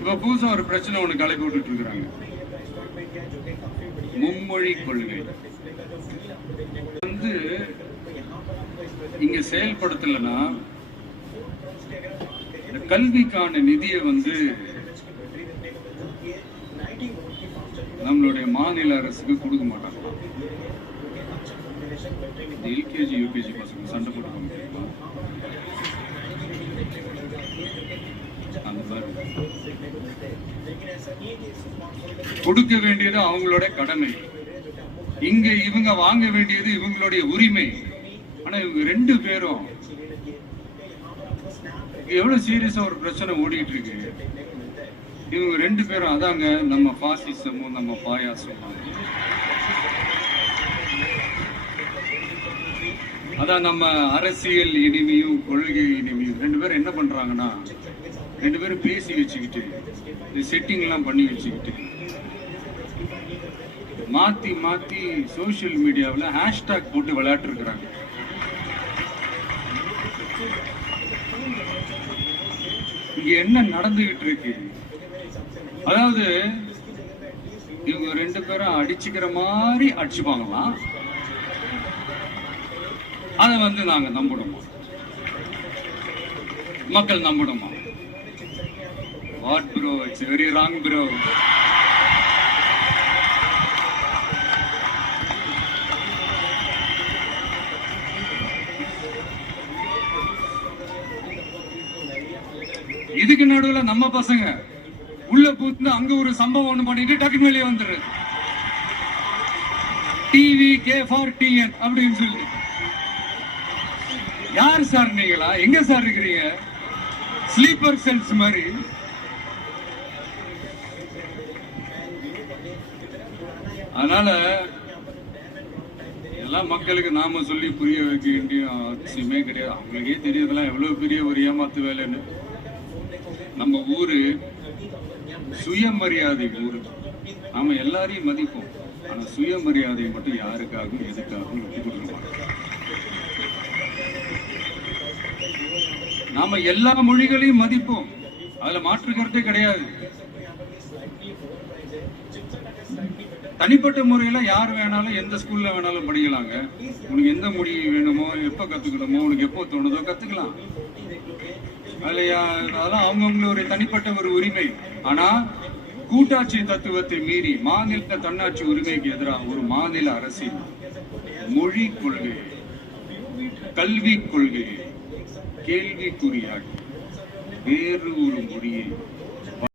இப்ப புதுசா ஒரு பிரச்சனை ஒண்ணு கிளப்பி விட்டுட்டு இருக்கிறாங்க, மும்மொழி கொள்கை வந்து இங்க செயல்படுத்தலைன்னா கல்விக்கான நிதியை வந்து நம்மளுடைய மாநில அரசுக்கு கொடுக்க மாட்டாங்க. எல்கேஜி யூகேஜி பசங்க சண்டை போட்டுக்க முடியுமா? அந்த மாதிரி கொடுக்க வேண்டியது அவங்களோட கடமை, இங்க இவங்க வாங்க வேண்டியது இவங்களுடைய உரிமை. ஆனா இவங்க ரெண்டு பேரும் எவ்வளவு சீரியஸா ஒரு பிரச்சனை ஓடிட்டு இருக்கு. இவங்க ரெண்டு பேரும் அதாங்க நம்ம பாசிசமும் நம்ம பாயாசமும், அதான் நம்ம அரசியல் இனிமையும் கொள்கை இனிமையும். ரெண்டு பேரும் என்ன பண்றாங்கன்னா, ரெண்டு பேரும் பேசி வச்சுக்கிட்டு செட்டிங் எல்லாம் பண்ணி வச்சுக்கிட்டு மாத்தி மாத்தி சோசியல் மீடியாவில் ஹேஷ்டாக் போட்டு விளையாட்டு இருக்கிறாங்க. இங்க என்ன நடந்துகிட்டு இருக்கு? அதாவது இவங்க ரெண்டு பேரும் அடிச்சுக்கிற மாதிரி அடிச்சுப்பாங்களாம், அதை வந்து நாங்க நம்பணுமா? மக்கள் நம்பணுமா? What bro, it's very wrong bro. இதுக்கு நடுவுல நம்ம பசங்க உள்ள பூத்து அங்க ஒரு சம்பவம் ஒண்ணு பண்ணிட்டு டக்குனு வெளியே வந்துடுறது. டிவி கே ஃபார் டிஎன் அப்படின்னு சொல்லி, யார் சார் நீங்களா? எங்க சார் இருக்கிறீங்க? ஸ்லீப்பர் செல்ஸ் மாதிரி. அதனால எல்லாம் மக்களுக்கு நாம சொல்லி புரிய வைக்க வேண்டிய அவசியமே கிடையாது. அவங்களுக்கே தெரியறதெல்லாம் எவ்வளவு பெரிய ஒரு ஏமாத்து வேலைன்னு. நம்ம ஊரு சுயமரியாதை ஊரு, நாம எல்லாரையும் மதிப்போம். ஆனா சுயமரியாதை மட்டும் யாருக்காகவும் எதுக்காகவும் விட்டு கொடுக்க மாட்டோம். நாம எல்லா மொழிகளையும் மதிப்போம், அதுல மாற்று கருத்தே கிடையாது. தனிப்பட்ட முறையில யார் வேணாலும் எந்த ஸ்கூல்ல வேணாலும் படிக்கலாங்க. உனக்கு எந்த மொழி வேணுமோ, எப்ப கத்துக்கணுமோ, உனக்கு எப்போ தோணுதோ கத்துக்கலாம். அதெல்லாம் அவங்கவுங்களுடைய தனிப்பட்ட ஒரு உரிமை. ஆனா கூட்டாட்சி தத்துவத்தை மீறி மாநில தன்னாட்சி உரிமைக்கு எதிராக ஒரு மாநில அரசின் மொழி கொள்கை, கல்வி கொள்கையை கேள்விக்குறியாகி வேறு ஒரு மொழியை